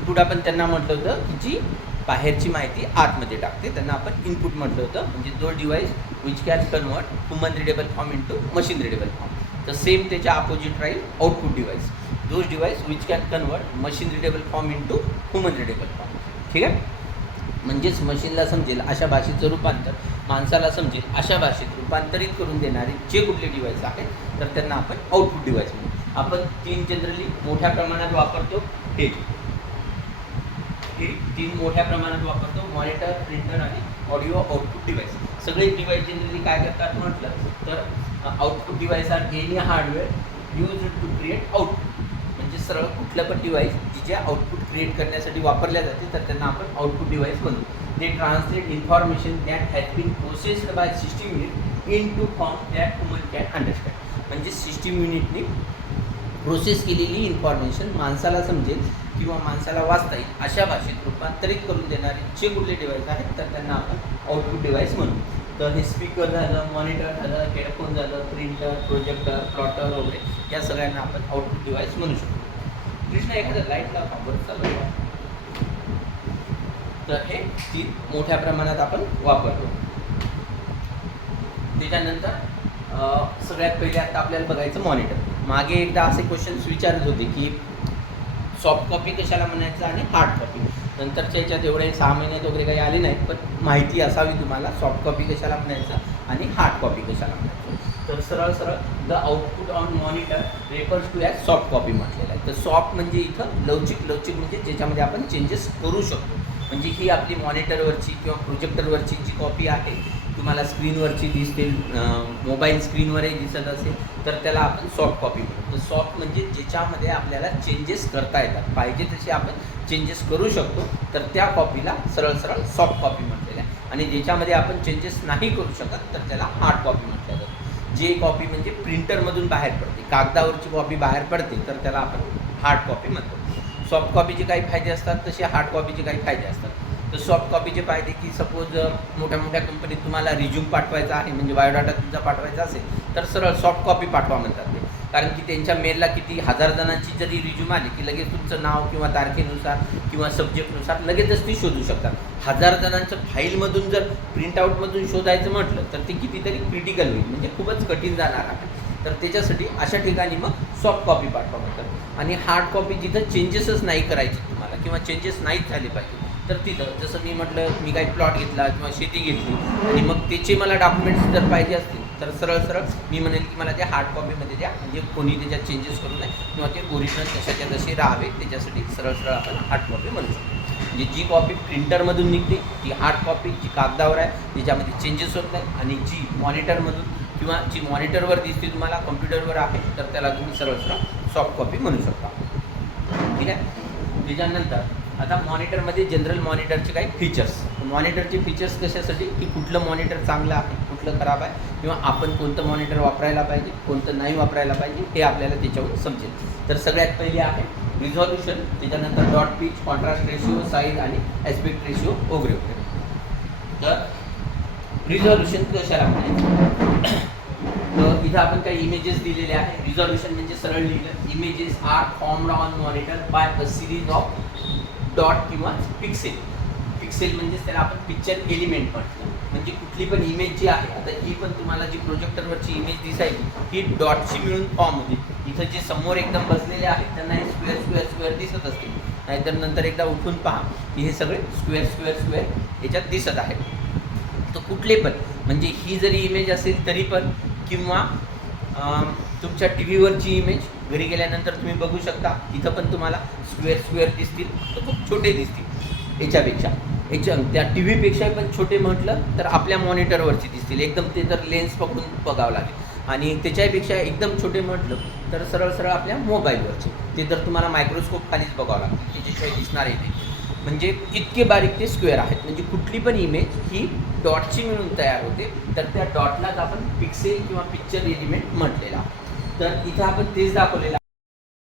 Input आपण त्यांना म्हटलं होतं की जी बाहेरची माहिती आतमध्ये टाकते, त्यांना आपण इनपुट म्हटलं होतं. म्हणजे जो device which can convert human readable form into machine readable form. तर सेम त्याच्या अपोजिट राहील output device, those device which can convert machine readable form into human readable form. ठीक आहे. म्हणजेच मशीनला समजेल अशा भाषेचं रूपांतर माणसाला समजेल अशा भाषेत रूपांतरित करून देणारे जे कुठले डिव्हाइस आहेत तर त्यांना आपण आउटपुट डिव्हाइस म्हणू. आपण 3 जनरली मोठ्या प्रमाणात वापरतो. हे 3 मोठ्या प्रमाणात वापरतो, मॉनिटर, प्रिंटर आणि ऑडिओ आउटपुट डिव्हाइस. सगळे डिव्हाइस जनरली काय करतात म्हटलं तर output device are any hardware use to create output. म्हणजे सरळ कुठलं पण डिव्हाइस जे आउटपुट क्रिएट करण्यासाठी वापरल्या जाते तर त्यांना आपण आउटपुट डिव्हाइस म्हणू. They translate information that has been processed by system unit into form that human can understand. म्हणजे सिस्टीम युनिटने प्रोसेस केलेली इन्फॉर्मेशन माणसाला समजेल किंवा माणसाला वाचता येईल अशा भाषेत रूपांतरित करून देणारे जे कुठले डिव्हाइस आहेत तर त्यांना आपण आउटपुट डिव्हाइस म्हणू. तर हे स्पीकर झालं, मॉनिटर झालं, हेडफोन झालं, प्रिंटर, प्रोजेक्टर, प्लॉटर वगैरे या सगळ्यांना आपण आउटपुट डिव्हाइस म्हणू शकतो. कृष्णा एखादं लाईट लावा बरं चालू. तर हे 3 मोठ्या प्रमाणात आपण वापरतो. त्याच्यानंतर सगळ्यात पहिले आता आपल्याला बघायचं मॉनिटर. मागे एकदा असे क्वेश्चन्स विचारत होते की सॉफ्ट कॉपी कशाला म्हणायचं आणि हार्ड कॉपी. नंतरच्या याच्यात एवढे 6 महिन्यात वगैरे काही आले नाहीत, पण माहिती असावी तुम्हाला सॉफ्ट कॉपी कशाला म्हणायचं आणि हार्ड कॉपी कशाला म्हणायचं. तर सरळ the output on monitor refers to as soft copy म्हटलेलं आहे. तर सॉफ्ट म्हणजे इथं लवचिक म्हणजे ज्याच्यामध्ये आपण चेंजेस करू शकतो. म्हणजे ही आपली मॉनिटरवरची किंवा प्रोजेक्टरवरची जी कॉपी आहे तुम्हाला स्क्रीनवरची दिसते, मोबाईल स्क्रीनवरही दिसत असेल तर त्याला आपण सॉफ्ट कॉपी म्हणतो. तर सॉफ्ट म्हणजे ज्याच्यामध्ये आपल्याला चेंजेस करता येतात, पाहिजे तसे आपण चेंजेस करू शकतो तर त्या कॉपीला सरळ सॉफ्ट कॉपी म्हटलेलं आहे. आणि ज्याच्यामध्ये आपण चेंजेस नाही करू शकत तर त्याला हार्ड कॉपी म्हटलं जातं. जे कॉपी म्हणजे प्रिंटरमधून बाहेर पडते, कागदावरची कॉपी बाहेर पडते तर त्याला आपण हार्ड कॉपी म्हणतो. सॉफ्ट कॉपीचे काही फायदे असतात तसे हार्ड कॉपीचे काही फायदे असतात. तर सॉफ्ट कॉपीचे फायदे की सपोज मोठ्या कंपनीत तुम्हाला रिझ्यूम पाठवायचा आहे, म्हणजे बायोडाटा तुमचा पाठवायचा असेल तर सरळ सॉफ्ट कॉपी पाठवा म्हणतात ते. कारण की त्यांच्या मेलला किती 1000 जणांची जरी रिझ्यूम आली की लगेच तुमचं नाव किंवा तारखेनुसार किंवा सब्जेक्टनुसार लगेचच ती शोधू शकतात. 1000 जणांचं फाईलमधून जर प्रिंटआउटमधून शोधायचं म्हटलं तर ते कितीतरी क्रिटिकल होईल, म्हणजे खूपच कठीण जाणार आहे. तर त्याच्यासाठी अशा ठिकाणी मग सॉफ्ट कॉपी पाठवा म्हणतात. आणि हार्ड कॉपी जिथं चेंजेसच नाही करायचे तुम्हाला किंवा चेंजेस नाहीच झाले पाहिजे तर तिथं जसं मी म्हटलं मी काही प्लॉट घेतला किंवा शेती घेतली आणि मग त्याचे मला डॉक्युमेंट्स जर पाहिजे असतील तर सरळ मी म्हणेल की मला ते हार्ड कॉपीमध्ये द्या, म्हणजे कोणी त्याच्यात चेंजेस करू नये किंवा ते ओरिजिनल तशाच्या तसे राहावे. त्याच्यासाठी सरळ आपण हार्ड कॉपी म्हणू शकतो. म्हणजे जी कॉपी प्रिंटरमधून निघते ती हार्ड कॉपी, जी कागदावर आहे त्याच्यामध्ये चेंजेस होत नाही, आणि जी मॉनिटरमधून किंवा जी मॉनिटरवर दिसते तुम्हाला कॉम्प्युटरवर आहे तर त्याला तुम्ही सरळ सॉफ्ट कॉपी म्हणू शकता. ठीक आहे. त्याच्यानंतर आता मॉनिटरमध्ये जनरल मॉनिटरचे काही फीचर्स. मॉनिटरचे फीचर्स कशासाठी की कुठलं मॉनिटर चांगलं आहे, कुठलं खराब आहे, किंवा आपण कोणतं मॉनिटर वापरायला पाहिजे, कोणतं नाही वापरायला पाहिजे हे आपल्याला त्याच्यावर समजेल. तर सगळ्यात पहिले आहे रिझॉल्युशन, त्याच्यानंतर dot pitch, contrast ratio, size आणि ॲस्पेक्ट रेशिओ वगैरे वगैरे. तर रिझॉल्युशन कशाला म्हणायचं तर इथं आपण काही इमेजेस दिलेले आहे. रिझॉल्युशन म्हणजे सरळ लिहिलं, images are formed on monitor by a series of dot किंवा पिक्सेल. पिक्सेल म्हणजेच त्याला आपण पिक्चर एलिमेंट म्हटलं. म्हणजे कुठली पण इमेज जी आहे, आता ही पण तुम्हाला जी प्रोजेक्टरवरची इमेज दिसायची ही डॉटची मिळून फॉर्म होते. इथं जे समोर एकदम बसलेले आहेत त्यांना हे स्क्वेअर दिसत असते, नाहीतर नंतर एकदा उठून पहा की हे सगळे स्क्वेअर याच्यात दिसत आहे. तर कुठले पण म्हणजे ही जरी इमेज असेल तरी पण, किंवा तुमच्या टी व्हीवरची इमेज घरी गेल्यानंतर तुम्ही बघू शकता, इथं पण तुम्हाला स्क्वेअर दिसतील, तर खूप छोटे दिसतील याच्यापेक्षा. त्या टी व्हीपेक्षा पण छोटे म्हटलं तर आपल्या मॉनिटरवरची दिसतील एकदम, ते तर लेन्स पकडून बघावं लागेल. आणि त्याच्यापेक्षा एकदम छोटे म्हटलं तर सरळ आपल्या मोबाईलवरचे, ते तर तुम्हाला मायक्रोस्कोप खालीच बघावं लागतील, त्याच्याशिवाय दिसणार नाही. म्हणजे इतके बारीक ते स्क्वेअर आहेत. म्हणजे कुठली पण इमेज ही डॉटची मिळून तयार होते, तर त्या डॉटलाच आपण पिक्सेल किंवा पिक्चर एलिमेंट म्हटलेला. तर इथं आपण तेच दाखवलेलं